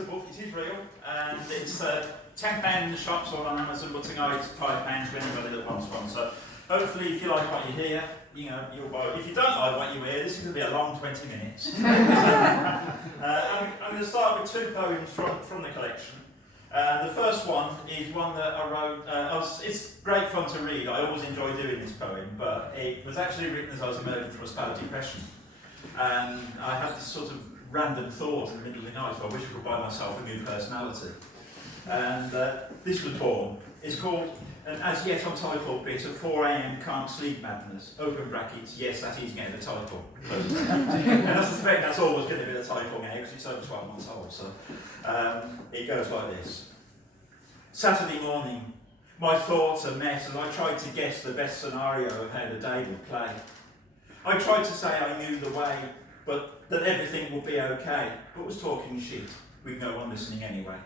a book, it is real, and it's £10 in the shops or on Amazon, but tonight it's £5 for anybody that wants one. So hopefully if you like what you hear, you'll buy it. If you don't like what you hear, this is going to be a long 20 minutes. I'm going to start with two poems from the collection. The first one is one that I wrote, it's great fun to read, I always enjoy doing this poem, but it was actually written as I was emerging from a spell of depression. And I had this sort of random thought in the middle of the night, I wish I could buy myself a new personality. And this was born. It's called an as yet untitled bit of 4 AM can't sleep madness, open brackets, yes that is getting the title. And I suspect that's always going to be the title now because it's over 12 months old. So it goes like this. Saturday morning, my thoughts are met as I tried to guess the best scenario of how the day would play. I tried to say I knew the way, but that everything would be okay, but was talking shit, with no one listening anyway.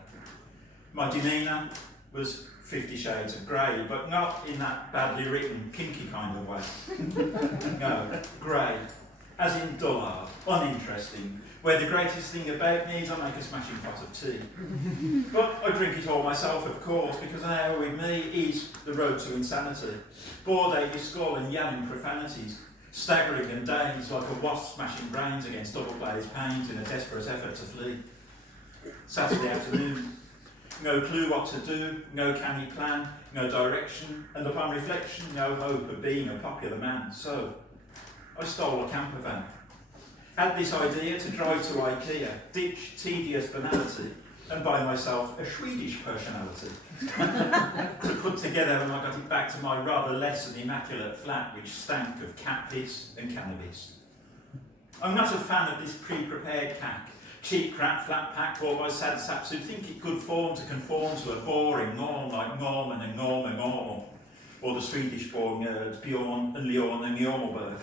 My demeanour was 50 Shades of Grey, but not in that badly written, kinky kind of way. No, grey, as in dullard, uninteresting, where the greatest thing about me is I make a smashing pot of tea. But I drink it all myself, of course, because an hour with me is the road to insanity. Bored out your skull and yelling profanities, staggering and dazed like a wasp smashing brains against double-glazed panes in a desperate effort to flee. Saturday afternoon, no clue what to do, no canny plan, no direction, and upon reflection, no hope of being a popular man. So, I stole a camper van. Had this idea to drive to IKEA, ditch tedious banality, and buy myself a Swedish personality to put together when I got it back to my rather less than immaculate flat, which stank of cat piss and cannabis. I'm not a fan of this pre-prepared cack, cheap crap flat pack bought by sad saps who think it good form to conform to a boring norm like Norman and Norma Normal, or the Swedish-born nerds Bjorn and Leon and Jormelberg.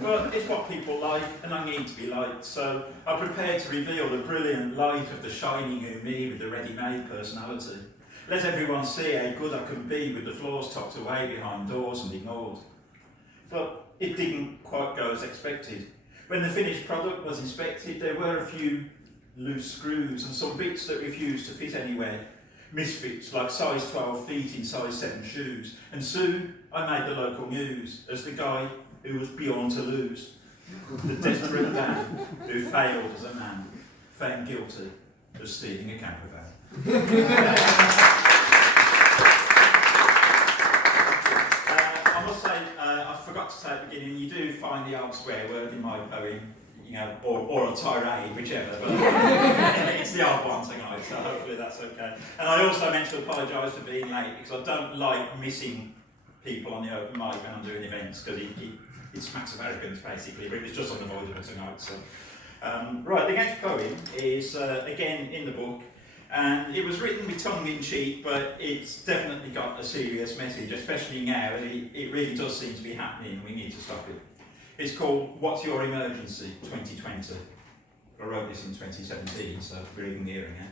Well, it's what people like, and I need to be liked, so I'm prepared to reveal the brilliant light of the shining new me with the ready-made personality. Let everyone see how good I can be with the flaws tucked away behind doors and ignored. But it didn't quite go as expected. When the finished product was inspected, there were a few loose screws and some bits that refused to fit anywhere. Misfits like size 12 feet in size 7 shoes. And soon I made the local news as the guy who was beyond to lose. The desperate man who failed as a man, found guilty of stealing a camper van. I must say, I forgot to say at the beginning, you do find the old swear word in my poem, or a tirade, whichever, but it's the old one tonight, so hopefully that's okay. And I also meant to apologise for being late, because I don't like missing people on the open mic when I'm doing events, because it smacks of arrogance, basically, but it was just unavoidable tonight. So, right, the next poem is, again, in the book, and it was written with tongue-in-cheek, but it's definitely got a serious message, especially now, and it really does seem to be happening, and we need to stop it. It's called What's Your Emergency 2020. I wrote this in 2017, so we're even nearer now.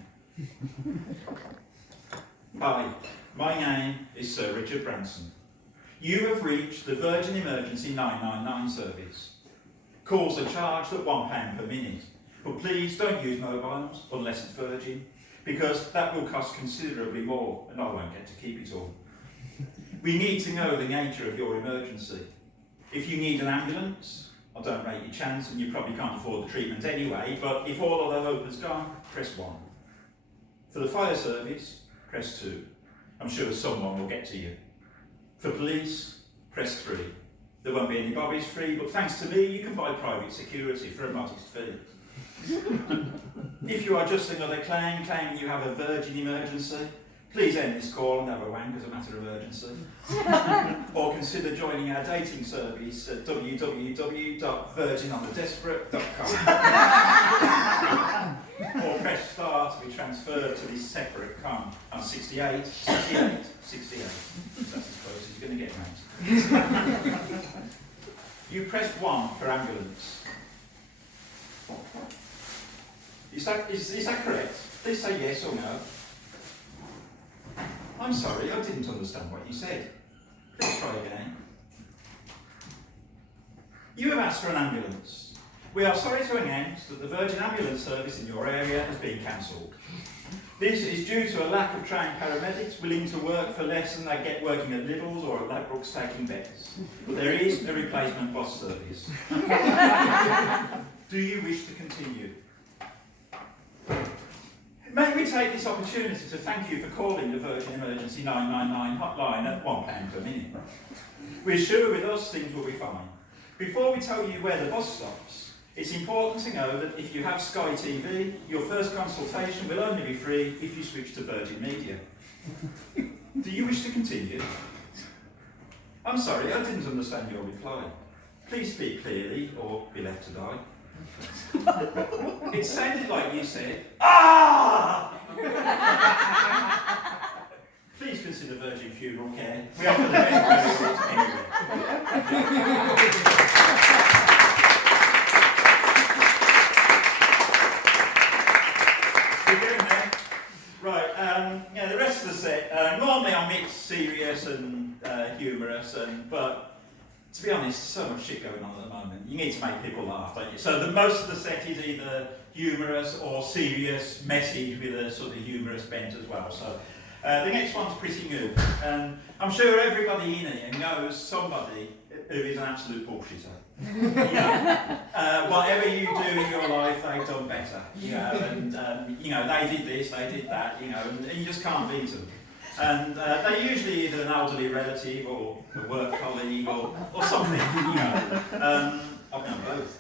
Hi, my name is Sir Richard Branson. You have reached the Virgin Emergency 999 service. Calls are charged at £1 per minute, but please don't use mobiles unless it's Virgin, because that will cost considerably more and I won't get to keep it all. We need to know the nature of your emergency. If you need an ambulance, I don't rate your chance and you probably can't afford the treatment anyway, but if all other hope has gone, press 1. For the fire service, press 2. I'm sure someone will get to you. For police, press 3. There won't be any bobbies free, but thanks to me, you can buy private security for a modest fee. If you are just another claiming you have a Virgin emergency, please end this call and have a wank as a matter of urgency. Or consider joining our dating service at www.virginonthedesperate.com. Or press star to be transferred to this separate con. I'm 68, 68, 68. That's as close as you're going to get, mate. You press 1 for ambulance. Is that correct? Please say yes or no. I'm sorry, I didn't understand what you said. Let's try again. You have asked for an ambulance. We are sorry to announce that the Virgin Ambulance service in your area has been cancelled. This is due to a lack of trained paramedics willing to work for less than they get working at Lidl's or at Ladbrokes taking bets. But there is a replacement bus service. Do you wish to continue? May we take this opportunity to thank you for calling the Virgin Emergency 999 hotline at £1 per minute. We're sure with us things will be fine. Before we tell you where the bus stops, it's important to know that if you have Sky TV, your first consultation will only be free if you switch to Virgin Media. Do you wish to continue? I'm sorry, I didn't understand your reply. Please speak clearly or be left to die. It sounded like you said, "Ah!" Please consider Virgin Funeral Care. We offer the best burials anywhere. Right, the rest of the set, normally I mix serious and humorous, but to be honest, so much shit going on at the moment. You need to make people laugh, don't you? So most of the set is either humorous or serious message with a sort of humorous bent as well. So the next one's pretty new. I'm sure everybody in here knows somebody who is an absolute bullshitter. Whatever you do in your life, they've done better. And they did this, they did that, and you just can't beat them. And they're usually either an elderly relative or a work colleague or something, I've done both.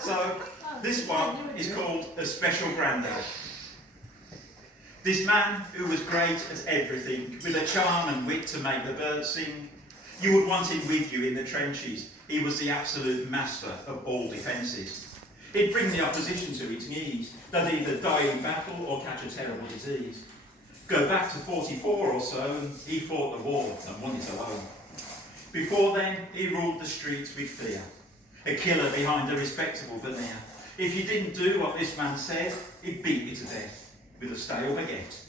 So this one is called A Special Grandad. This man who was great at everything, with a charm and wit to make the birds sing. You would want him with you in the trenches. He was the absolute master of all defences. He'd bring the opposition to its knees. They'd either die in battle or catch a terrible disease. Go back to 44 or so, and he fought the war and won it alone. Before then, he ruled the streets with fear. A killer behind a respectable veneer. If you didn't do what this man said, he'd beat you to death with a stale baguette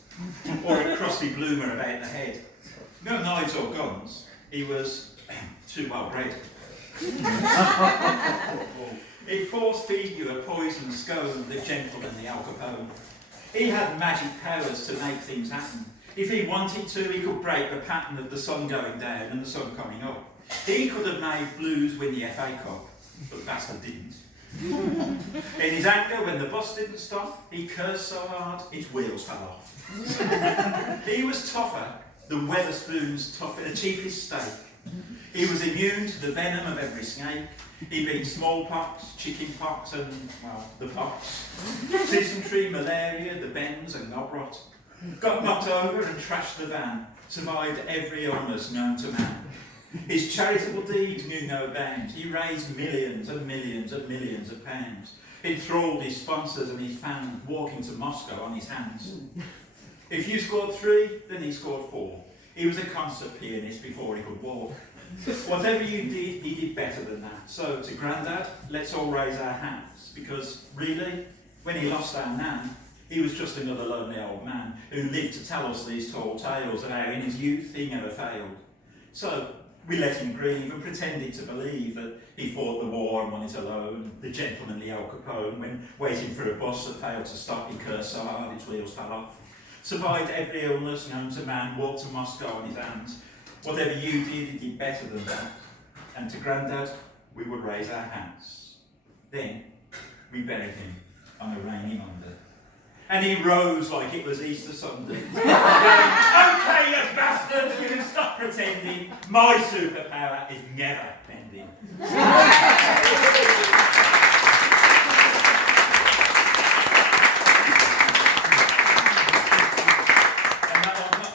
or a crusty bloomer about the head. No knives or guns. He was too well bred. He'd force-feed you a poisoned scone, the gentleman, the Al Capone. He had magic powers to make things happen. If he wanted to, he could break the pattern of the sun going down and the sun coming up. He could have made Blues win the FA Cup, but the bastard didn't. In his anger, when the bus didn't stop, he cursed so hard, its wheels fell off. He was tougher than Weatherspoon's cheapest steak. He was immune to the venom of every snake. He beat smallpox, chicken pox and, the pox. Dysentery, malaria, the bends and knob rot. Got knocked over and trashed the van. Survived every illness known to man. His charitable deeds knew no bounds. He raised millions and millions and millions of pounds. Enthralled his sponsors and his fans, walking to Moscow on his hands. If you scored 3, then he scored 4. He was a concert pianist before he could walk. Whatever you did, he did better than that. So to Grandad, let's all raise our hands, because really, when he lost our nan, he was just another lonely old man who lived to tell us these tall tales of how in his youth he never failed. So we let him grieve and pretended to believe that he fought the war and won it alone, the gentlemanly Al Capone, when waiting for a bus that failed to stop, he cursed so hard its wheels fell off. Survived every illness known to man, walked to Moscow on his hands. Whatever you did, he did better than that. And to Grandad, we would raise our hands. Then we buried him on a rainy Monday. And he rose like it was Easter Sunday. Okay, you bastards, you can stop pretending. My superpower is never ending.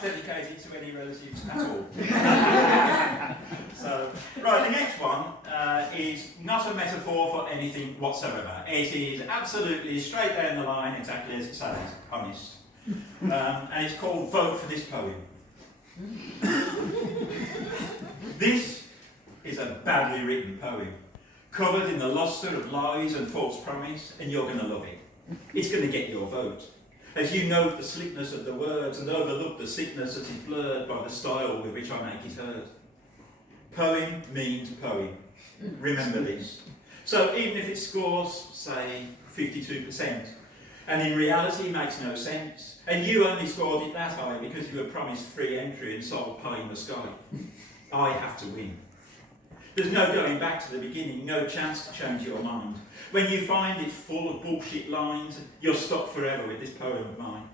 Dedicated to any relatives at all. So, right, the next one is not a metaphor for anything whatsoever. It is absolutely straight down the line, exactly as it says, honest. And it's called Vote for This Poem. This is a badly written poem, covered in the lustre of lies and false promise, and you're going to love it. It's going to get your vote. As you note the slickness of the words and overlook the sickness that is blurred by the style with which I make it heard. Poem means poem. Remember this. So even if it scores, say, 52%, and in reality makes no sense, and you only scored it that high because you were promised free entry and sold pie in the sky, I have to win. There's no going back to the beginning, no chance to change your mind. When you find it's full of bullshit lines, you're stuck forever with this poem of mine.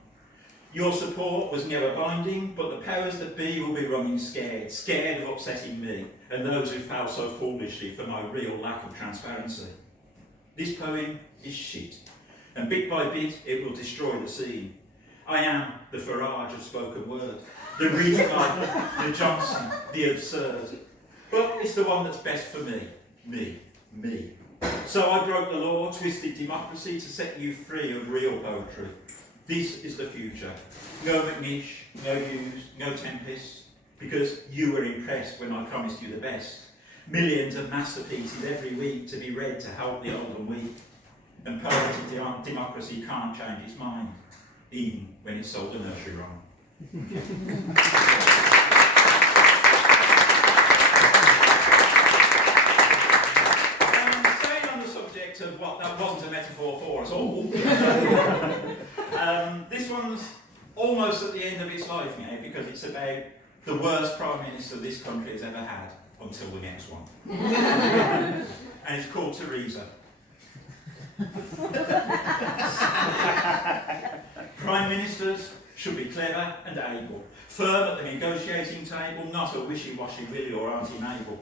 Your support was never binding, but the powers that be will be running scared, scared of upsetting me, and those who fell so foolishly for my real lack of transparency. This poem is shit, and bit by bit it will destroy the scene. I am the Farage of spoken word, the reason the Johnson, the absurd. But it's the one that's best for me. Me. So I broke the law, twisted democracy to set you free of real poetry. This is the future. No McNish, no Hughes, no Tempest, because you were impressed when I promised you the best. Millions of masterpieces every week to be read to help the old and weak. And poetic democracy can't change its mind, even when it's sold a nursery rhyme. Staying on the subject of what that wasn't a metaphor for us all, this one's almost at the end of its life now because it's about the worst Prime Minister this country has ever had until the next one. And it's called Theresa. Prime Ministers should be clever and able, firm at the negotiating table, not a wishy-washy Willie or Auntie Mabel.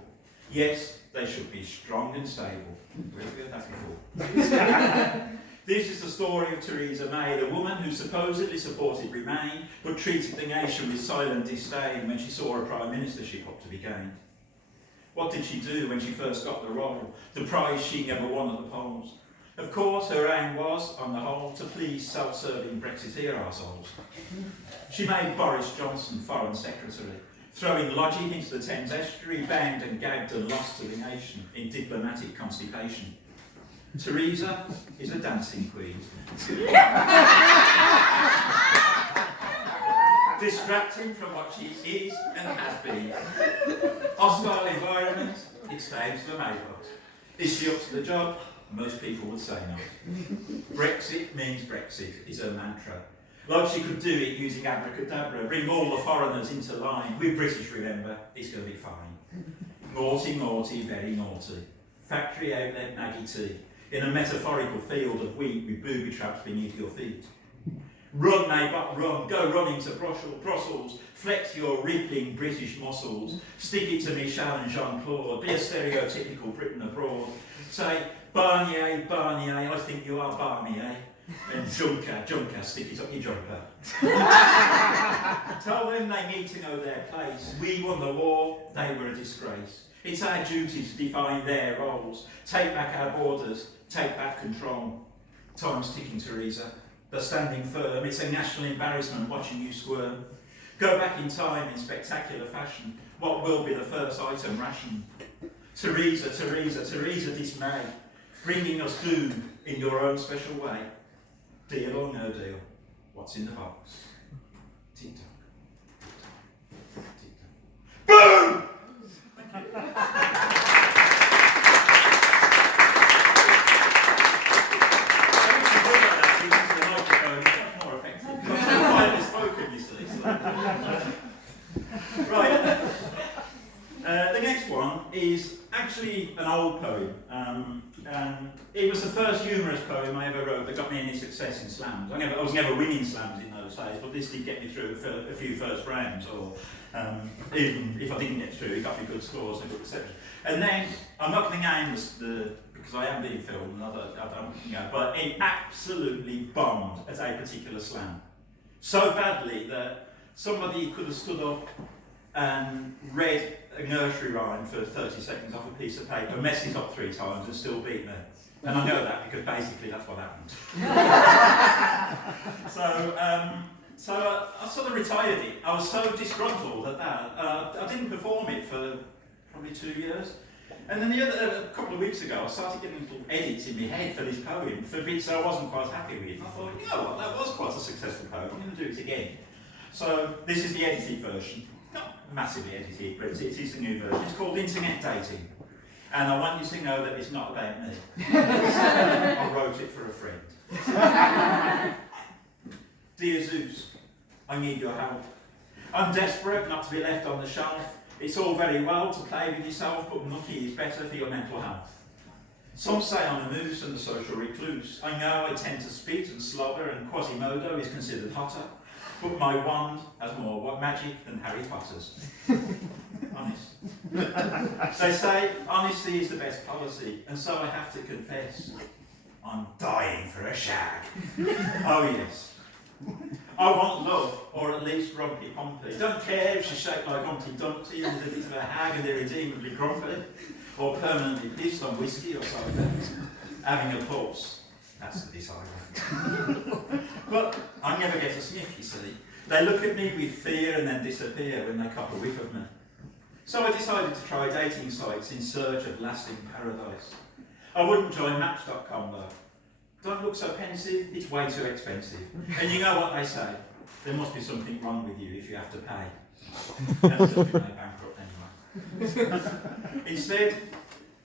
Yes, they should be strong and stable. Where have we heard that before? This is the story of Theresa May, the woman who supposedly supported Remain, but treated the nation with silent disdain when she saw a Prime Ministership up to be gained. What did she do when she first got the role, the prize she never won at the polls? Of course, her aim was, on the whole, to please self-serving Brexiteer arseholes. She made Boris Johnson Foreign Secretary, throwing logic into the Thames estuary, banged and gagged and lost to the nation in diplomatic constipation. Theresa is a dancing queen. Distracting from what she is and has been. Hostile environment, it saves the Maypot. Is she up to the job? Most people would say no. Brexit means Brexit is her mantra. Like she could do it using abracadabra, bring all the foreigners into line. We're British, remember, it's going to be fine. Naughty, naughty, very naughty. Factory outlet Maggie tea. In a metaphorical field of wheat with booby traps beneath your feet. Run, Maybach, run, go running to Brussels, flex your rippling British muscles, stick it to Michel and Jean-Claude, be a stereotypical Britain abroad, say, Barnier, Barnier, I think you are Barnier, and Junker, stick it up your jumper. Tell them they need to know their place. We won the war, they were a disgrace. It's our duty to define their roles, take back our borders, take back control. Time's ticking, Theresa. They're standing firm. It's a national embarrassment watching you squirm. Go back in time in spectacular fashion. What will be the first item ration? Theresa, Theresa, Theresa dismay, bringing us doom in your own special way. Deal or no deal? What's in the box? Tick-tock. Tick-tock. Boom! Right, the next one is actually an old poem, and it was the first humorous poem I ever wrote that got me any success in slams. I was never winning slams in those days, but this did get me through a few first rounds, or even if I didn't get through, it got me good scores and good reception. And then, I'm not going to name because I am being filmed, and I don't, but it absolutely bombed at a particular slam. So badly that somebody could have stood up and read a nursery rhyme for 30 seconds off a piece of paper, messed it up 3 times and still beat me. And I know that because basically that's what happened. So I sort of retired it. I was so disgruntled at that. I didn't perform it for probably 2 years. And then a couple of weeks ago, I started getting little edits in my head for this poem, for bits I wasn't quite happy with. And I thought, you know what, that was quite a successful poem, I'm going to do it again. So this is the edited version. Not massively edited, but it is the new version. It's called Internet Dating. And I want you to know that it's not about me. I wrote it for a friend. Dear Zeus, I need your help. I'm desperate not to be left on the shelf. It's all very well to play with yourself, but nookie is better for your mental health. Some say I'm a moose and a social recluse. I know I tend to spit and slobber, and Quasimodo is considered hotter. But my wand has more magic than Harry Potter's. Honest. They say honesty is the best policy, and so I have to confess, I'm dying for a shag. Oh yes. I want love, or at least Grumpy Pompey. Don't care if she's shaped like Humpty Dumpty and is a bit of a hag and irredeemably grumpy, or permanently pissed on whiskey or cider. Having a pulse, that's the decider. But I never get a sniff, you see. They look at me with fear and then disappear when they cop a whiff of me. So I decided to try dating sites in search of lasting paradise. I wouldn't join Match.com though. Don't look so pensive, it's way too expensive. And you know what they say, there must be something wrong with you if you have to pay. That's just been made bankrupt anyway. Instead,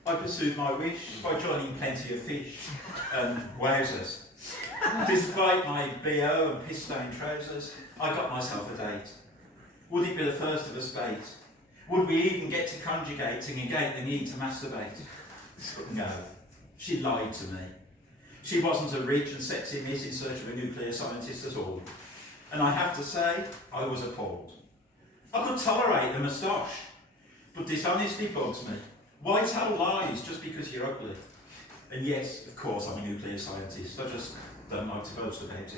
I pursued my wish by joining Plenty of Fish and Wowzers. Despite my BO and piss-stained trousers, I got myself a date. Would it be the first of a spate? Would we even get to conjugate to negate the need to masturbate? But no, she lied to me. She wasn't a rich and sexy miss in search of a nuclear scientist at all. And I have to say, I was appalled. I could tolerate a moustache, but dishonesty bugs me. Why tell lies just because you're ugly? And yes, of course, I'm a nuclear scientist. I just don't like to boast about it.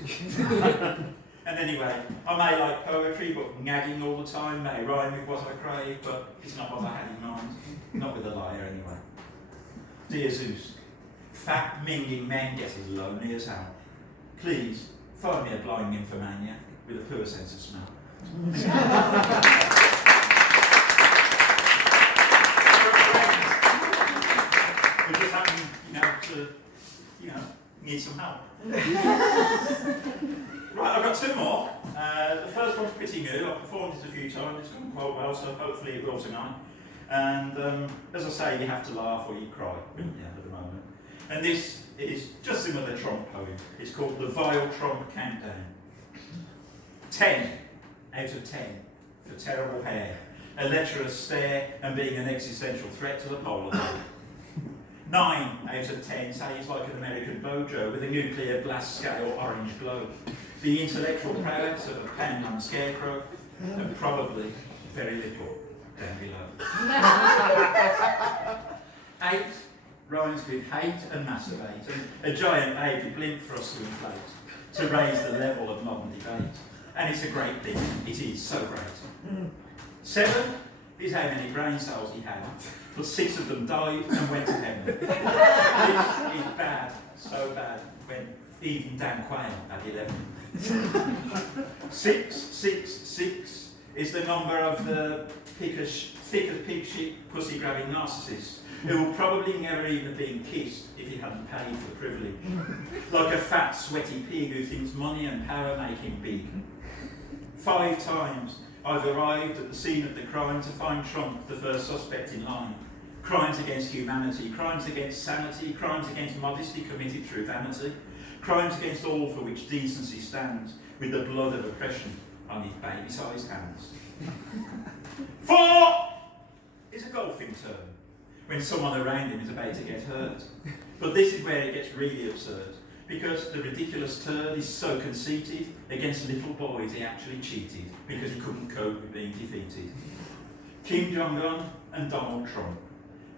And anyway, I may like poetry, but nagging all the time may rhyme with what I crave, but it's not what I had in mind. Not with a liar, anyway. Dear Zeus, fat, minging men get as lonely as hell. Please, find me a blind nymphomaniac with a poor sense of smell. We just happen, to, need some help. Right, I've got two more. The first one's pretty new. I've performed it a few times. It's gone quite well, so hopefully it will tonight. And as I say, you have to laugh or you cry at the moment. And this is just another Trump poem. It's called The Vile Trump Countdown. 10 out of 10 for terrible hair, a lecherous stare, and being an existential threat to the polar bear. 9 out of 10 say he's like an American bojo with a nuclear blast scale orange glow, the intellectual prowess of a pound-man scarecrow, and probably very little down below. 8 rhymes with hate and masturbate, and a giant baby blimp for us to inflate, to raise the level of modern debate. And it's a great thing, it is so great. 7 is how many brain cells he had, but 6 of them died and went to heaven. This is bad, so bad, when even Dan Quayle had 11. 666 is the number of the thick as pig shit pussy-grabbing narcissist who will probably never even have been kissed if he hadn't paid for the privilege. Like a fat, sweaty pig who thinks money and power make him big. 5 times I've arrived at the scene of the crime to find Trump the first suspect in line. Crimes against humanity, crimes against sanity, crimes against modesty committed through vanity, crimes against all for which decency stands, with the blood of oppression on his baby-sized hands. 4 is a golfing term, when someone around him is about to get hurt. But this is where it gets really absurd, because the ridiculous turd is so conceited, against little boys he actually cheated, because he couldn't cope with being defeated. Kim Jong-un and Donald Trump,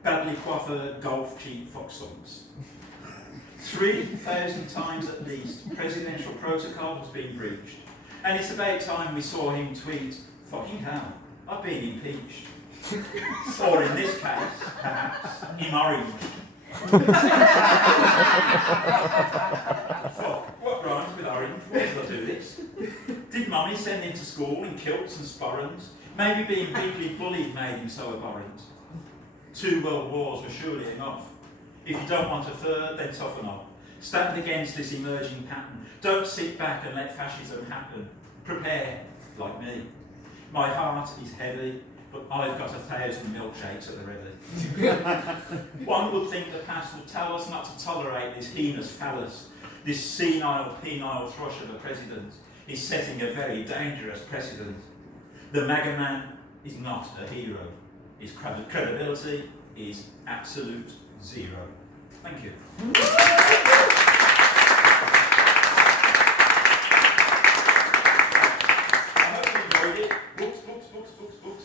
badly coiffed golf cheat foxhounds. 3,000 times at least, presidential protocol has been breached. And it's about time we saw him tweet, "Fucking hell, I've been impeached." Or in this case, perhaps, him orange. Fuck, what rhymes with orange? Where did I do this? Did mummy send him to school in kilts and sporrans? Maybe being deeply bullied made him so abhorrent. 2 world wars were surely enough. If you don't want a third, then toughen up. Stand against this emerging pattern. Don't sit back and let fascism happen. Prepare, like me. My heart is heavy, but I've got 1,000 milkshakes at the ready. One would think the past would tell us not to tolerate this heinous phallus, this senile, penile thrush of a president is setting a very dangerous precedent. The MAGA man is not a hero. His credibility is absolute zero. Thank you.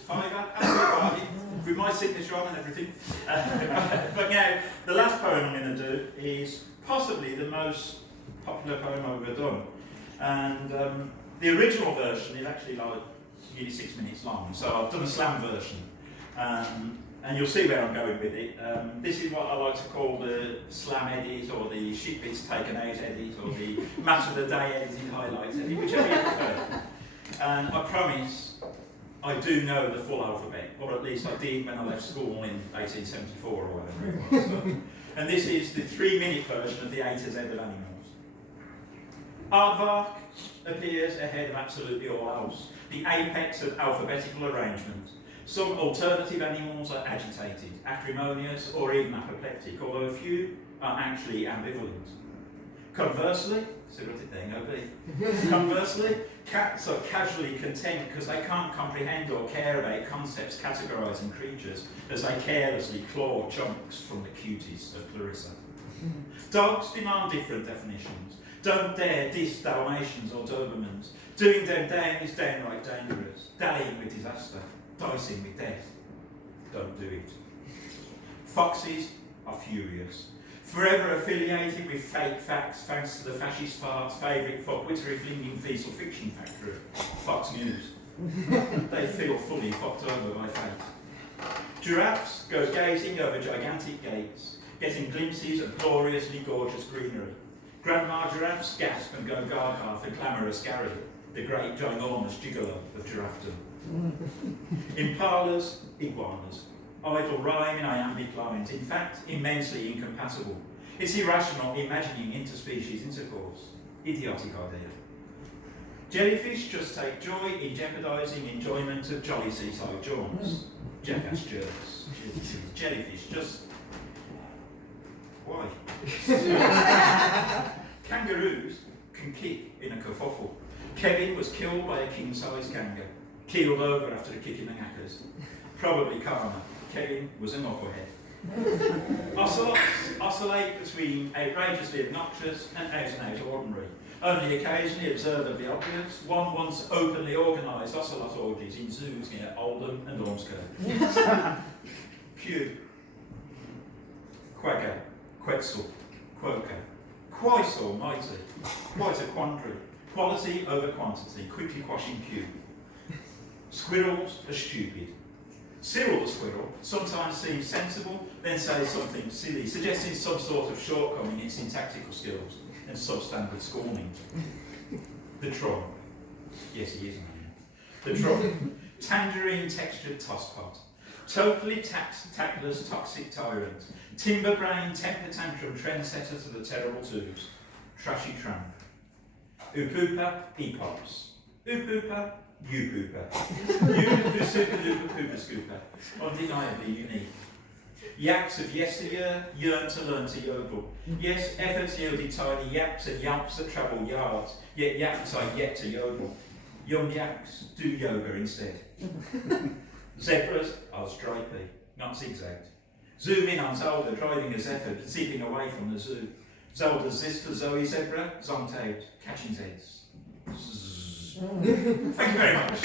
Fiver, with my signature on and everything. But now, the last poem I'm going to do is possibly the most popular poem I've ever done. And the original version is actually like nearly 6 minutes long, so I've done a slam version. And you'll see where I'm going with it. This is what I like to call the slam edit, or the shit bits taken out edit, or the match of the day edited highlights edit, whichever you prefer. And I promise I do know the full alphabet, or at least I did when I left school in 1874 or whatever it was. So. And this is the 3-minute version of the A to Z of animals. Aardvark appears ahead of absolutely all else, the apex of alphabetical arrangement. Some alternative animals are agitated, acrimonious, or even apoplectic, although a few are actually ambivalent. Conversely, conversely, cats are casually content because they can't comprehend or care about concepts categorising creatures as they carelessly claw chunks from the cuties of Clarissa. Dogs demand different definitions. Don't dare diss Dalmatians or Dobermans. Doing them down is downright dangerous. Dallying with disaster, dicing with death. Don't do it. Foxes are furious. Forever affiliated with fake facts thanks to the fascist fart's favourite fuckwittery flinging fecal fiction factory, Fox News. They feel fully fucked over by fate. Giraffes go gazing over gigantic gates, getting glimpses of gloriously gorgeous greenery. Grandma giraffes gasp and go gaga for glamorous Gary, the great ginormous gigolo of giraffedom. Impalas, iguanas. Idle rhyme in iambic lines, in fact, immensely incompatible. It's irrational imagining interspecies intercourse. Idiotic idea. Jellyfish just take joy in jeopardising enjoyment of jolly seaside jaunts. Jackass jerks. Jellyfish just... Why? Kangaroos can kick in a kerfuffle. Kevin was killed by a king-sized kangaroo. Keeled over after a kick in the knackers. Probably karma. Kevin was a knucklehead. Ocelots oscillate between outrageously obnoxious and out-and-out ordinary. Only occasionally observably obvious. One once openly organised ocelot orgies in zoos near Oldham and Ormskirk. Pew. Quagga. Quetzal. Quokka. Quite almighty. Quite a quandary. Quality over quantity, quickly quashing Q. Squirrels are stupid. Cyril the squirrel sometimes seems sensible, then says something silly, suggesting some sort of shortcoming in syntactical skills and substandard scorning. The tron. Yes, he is a man. The tron. Tangerine textured tosspot. Totally tactless toxic tyrant. Timber brain temper tantrum trendsetter to the terrible twos. Trashy tramp. Upoopa, epops. Upoopa, you-pooper. You super duper pooper scooper. Undeniably unique. Yaks of yesteryear yearn to learn to yodel. Yes, efforts yielded tiny yaps and yamps that travel yards, yet yaks are yet to yodel. Young yaks do yoga instead. Zebras are stripy, not zigzagged. Zoom in on Zelda driving a zephyr, zipping away from the zoo. Zelda's sister Zoe Zebra zonked out, catching Zeds. Thank you very much.